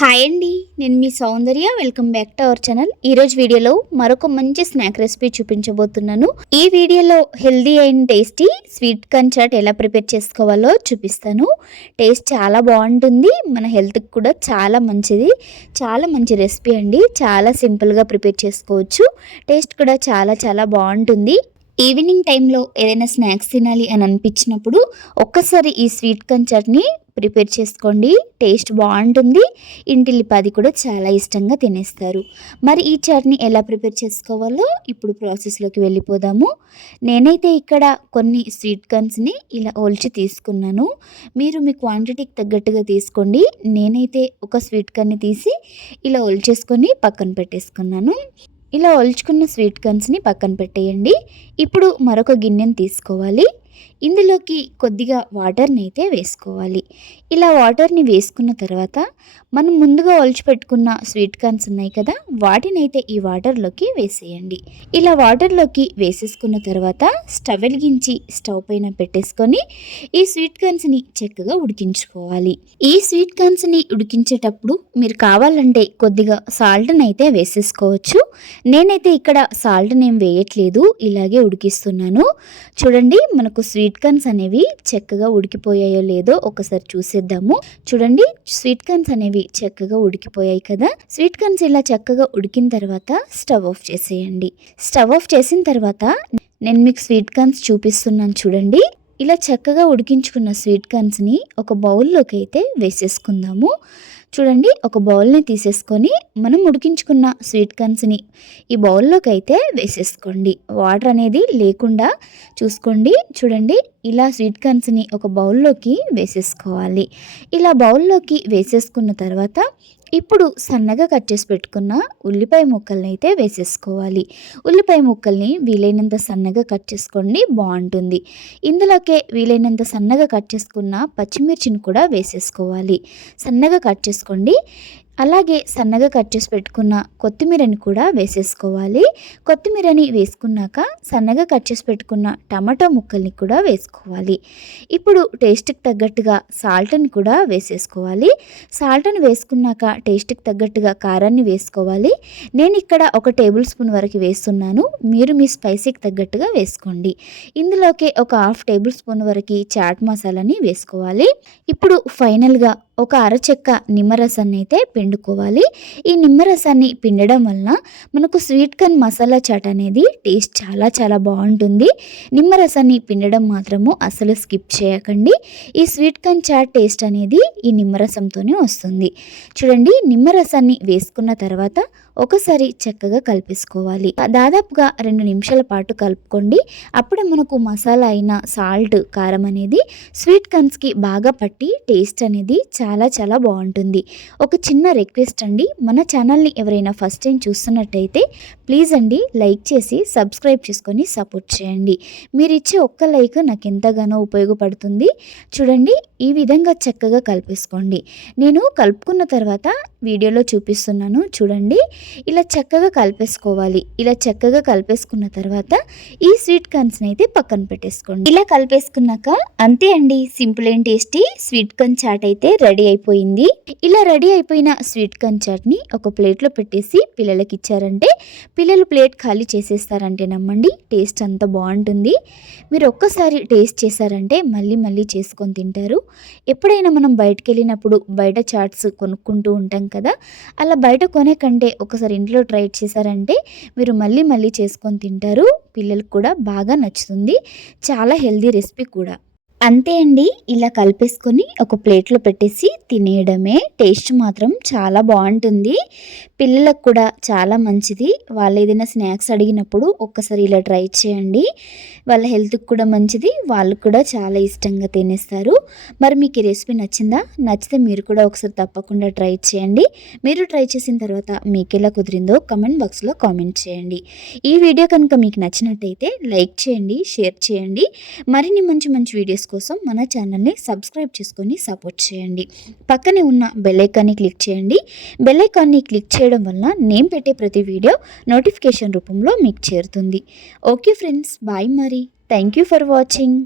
Hi అండి నేను మీ Soundarya. Welcome back to our channel ఈరోజు వీడియోలో మరొక మంచి స్నాక్ రెసిపీ చూపించబోతున్నాను. ఈ వీడియోలో healthy and tasty sweet corn chaat ఎలా ప్రిపేర్ చేసుకోవాలో చూపిస్తాను. టేస్ట్ చాలా బాగుంటుంది. మన హెల్త్కి కూడా చాలా మంచిది. చాలా మంచి రెసిపీ అండి. చాలా సింపుల్గా ప్రిపేర్ చేసుకోవచ్చు. టేస్ట్ కూడా చాలా చాలా బాగుంటుంది. ఈవినింగ్ టైంలో ఏదైనా స్నాక్స్ తినాలి అని అనిపించినప్పుడు ఒక్కసారి ఈ స్వీట్ కార్న్ చట్నీ ప్రిపేర్ చేసుకోండి. టేస్ట్ బాగుంటుంది. ఇంటిల్లిపాది కూడా చాలా ఇష్టంగా తినేస్తారు. మరి ఈ చట్నీ ఎలా ప్రిపేర్ చేసుకోవాలో ఇప్పుడు ప్రాసెస్లోకి వెళ్ళిపోదాము. నేనైతే ఇక్కడ కొన్ని స్వీట్ కార్న్స్ని ఇలా ఒలిచి తీసుకున్నాను. మీరు మీ క్వాంటిటీకి తగ్గట్టుగా తీసుకోండి. నేనైతే ఒక స్వీట్ కార్న్ని తీసి ఇలా ఒలిచేసుకొని పక్కన పెట్టేసుకున్నాను. ఇలా ఒలుచుకున్న స్వీట్ కార్న్స్ని పక్కన పెట్టేయండి. ఇప్పుడు మరొక గిన్నెని తీసుకోవాలి. ఇందులోకి కొద్దిగా వాటర్ని అయితే వేసుకోవాలి. ఇలా వాటర్ని వేసుకున్న తర్వాత మనం ముందుగా ఒలిచి పెట్టుకున్న స్వీట్ కార్న్స్ ఉన్నాయి కదా వాటిని అయితే ఈ వాటర్లోకి వేసేయండి. ఇలా వాటర్లోకి వేసేసుకున్న తర్వాత స్టవ్ వెలిగించి స్టవ్ పైన పెట్టేసుకొని ఈ స్వీట్ కార్న్స్ని చక్కగా ఉడికించుకోవాలి. ఈ స్వీట్ కార్న్స్ని ఉడికించేటప్పుడు మీరు కావాలంటే కొద్దిగా సాల్ట్ని అయితే వేసేసుకోవచ్చు. నేనైతే ఇక్కడ సాల్ట్ని ఏం వేయట్లేదు ఇలాగే ఉడికిస్తున్నాను. చూడండి మనకు స్వీట్ కార్న్స్ అనేవి చక్కగా ఉడికిపోయాయో లేదో ఒకసారి చూసేద్దాము. చూడండి స్వీట్ కార్న్స్ అనేవి చక్కగా ఉడికిపోయాయి కదా. స్వీట్ కార్న్స్ ఇలా చక్కగా ఉడికిన తర్వాత స్టవ్ ఆఫ్ చేసేయండి. స్టవ్ ఆఫ్ చేసిన తర్వాత నేను మీకు స్వీట్ కార్న్స్ చూపిస్తున్నాను చూడండి. ఇలా చక్కగా ఉడికించుకున్న స్వీట్ కార్న్స్ని ఒక బౌల్లోకి అయితే వేసేసుకుందాము. చూడండి ఒక బౌల్ని తీసేసుకొని మనం ఉడికించుకున్న స్వీట్ కన్స్ని ఈ బౌల్లోకి అయితే వేసేసుకోండి. వాటర్ అనేది లేకుండా చూసుకోండి. చూడండి ఇలా స్వీట్ కన్స్ని ఒక బౌల్లోకి వేసేసుకోవాలి. ఇలా బౌల్లోకి వేసేసుకున్న తర్వాత ఇప్పుడు సన్నగా కట్ చేసి పెట్టుకున్న ఉల్లిపాయ ముక్కల్ని అయితే వేసేసుకోవాలి. ఉల్లిపాయ ముక్కల్ని వీలైనంత సన్నగా కట్ చేసుకోండి బాగుంటుంది. ఇందులోకే వీలైనంత సన్నగా కట్ చేసుకున్న పచ్చిమిర్చిని కూడా వేసేసుకోవాలి. సన్నగా కట్ చేసుకోండి అలాగే సన్నగా కట్ చేసి పెట్టుకున్న కొత్తిమీరని కూడా వేసేసుకోవాలి. కొత్తిమీరని వేసుకున్నాక సన్నగా కట్ చేసి పెట్టుకున్న టమాటో ముక్కల్ని కూడా వేసుకోవాలి. ఇప్పుడు టేస్ట్కి తగ్గట్టుగా సాల్ట్ని కూడా వేసేసుకోవాలి. సాల్ట్ని వేసుకున్నాక టేస్ట్కి తగ్గట్టుగా కారాన్ని వేసుకోవాలి. నేను ఇక్కడ ఒక టేబుల్ స్పూన్ వరకు వేస్తున్నాను. మీరు మీ స్పైసీకి తగ్గట్టుగా వేసుకోండి. ఇందులోకి ఒక హాఫ్ టేబుల్ స్పూన్ వరకు చాట్ మసాలాని వేసుకోవాలి. ఇప్పుడు ఫైనల్గా ఒక అరచెక్క నిమ్మరసాన్ని అయితే పిండుకోవాలి. ఈ నిమ్మరసాన్ని పిండడం వలన మనకు స్వీట్ కార్న్ మసాలా చాట్ అనేది టేస్ట్ చాలా చాలా బాగుంటుంది. నిమ్మరసాన్ని పిండడం మాత్రము అసలు స్కిప్ చేయకండి. ఈ స్వీట్ కార్న్ చాట్ టేస్ట్ అనేది ఈ నిమ్మరసంతోనే వస్తుంది. చూడండి నిమ్మరసాన్ని వేసుకున్న తర్వాత ఒకసారి చక్కగా కలిపేసుకోవాలి. దాదాపుగా రెండు నిమిషాల పాటు కలుపుకోండి. అప్పుడే మనకు మసాలా అయిన సాల్ట్ కారం అనేది స్వీట్ కన్స్కి బాగా పట్టి టేస్ట్ అనేది చాలా చాలా బాగుంటుంది. ఒక చిన్న రిక్వెస్ట్ అండి. మన ఛానల్ని ఎవరైనా ఫస్ట్ టైం చూస్తున్నట్టయితే ప్లీజ్ అండి లైక్ చేసి సబ్స్క్రైబ్ చేసుకొని సపోర్ట్ చేయండి. మీరు ఇచ్చే ఒక్క లైక్ నాకు ఎంతగానో ఉపయోగపడుతుంది. చూడండి ఈ విధంగా చక్కగా కలిపేసుకోండి. నేను కలుపుకున్న తర్వాత వీడియోలో చూపిస్తున్నాను. చూడండి ఇలా చక్కగా కలిపేసుకోవాలి. ఇలా చక్కగా కలిపేసుకున్న తర్వాత ఈ స్వీట్ కార్న్స్ని అయితే పక్కన పెట్టేసుకోండి. ఇలా కలిపేసుకున్నాక అంతే అండి. Simple and tasty sweet corn chaat అయితే రెడీ అయిపోయింది. ఇలా రెడీ అయిపోయిన స్వీట్ కార్న్ చాట్ని ఒక ప్లేట్లో పెట్టేసి పిల్లలకి ఇచ్చారంటే పిల్లలు ప్లేట్ ఖాళీ చేసేస్తారంటే నమ్మండి. టేస్ట్ అంత బాగుంటుంది. మీరు ఒక్కసారి టేస్ట్ చేశారంటే మళ్ళీ మళ్ళీ చేసుకొని తింటారు. ఎప్పుడైనా మనం బయటకు వెళ్ళినప్పుడు బయట చాట్స్ కొనుక్కుంటూ ఉంటాం కదా అలా బయట కొనే కంటే ఒకసారి ఇంట్లో ట్రై చేశారంటే మీరు మళ్ళీ మళ్ళీ చేసుకొని తింటారు. పిల్లలకు కూడా బాగా నచ్చుతుంది. చాలా హెల్దీ రెసిపీ కూడా. అంతే అండి. ఇలా కలిపేసుకొని ఒక ప్లేట్లో పెట్టేసి తినేయడమే. టేస్ట్ మాత్రం చాలా బాగుంటుంది. పిల్లలకు కూడా చాలా మంచిది. వాళ్ళు ఏదైనా స్నాక్స్ అడిగినప్పుడు ఒక్కసారి ఇలా ట్రై చేయండి. వాళ్ళ హెల్త్కి కూడా మంచిది. వాళ్ళు కూడా చాలా ఇష్టంగా తినేస్తారు. మరి మీకు ఈ రెసిపీ నచ్చిందా? నచ్చితే మీరు కూడా ఒకసారి తప్పకుండా ట్రై చేయండి. మీరు ట్రై చేసిన తర్వాత మీకు ఎలా కుదిరిందో కమెంట్ బాక్స్లో కామెంట్ చేయండి. ఈ వీడియో కనుక మీకు నచ్చినట్టయితే లైక్ చేయండి షేర్ చేయండి. మరిన్ని మంచి మంచి వీడియోస్ కోసం మన ఛానల్ని సబ్స్క్రైబ్ చేసుకొని సపోర్ట్ చేయండి. పక్కనే ఉన్న బెల్ ఐకాన్ని క్లిక్ చేయండి. బెల్ ఐకాన్ని క్లిక్ చేయడం వలన నేను పెట్టే ప్రతి వీడియో నోటిఫికేషన్ రూపంలో మీకు చేరుతుంది. ఓకే ఫ్రెండ్స్ బాయ్ మరి థ్యాంక్ యూ ఫర్ వాచింగ్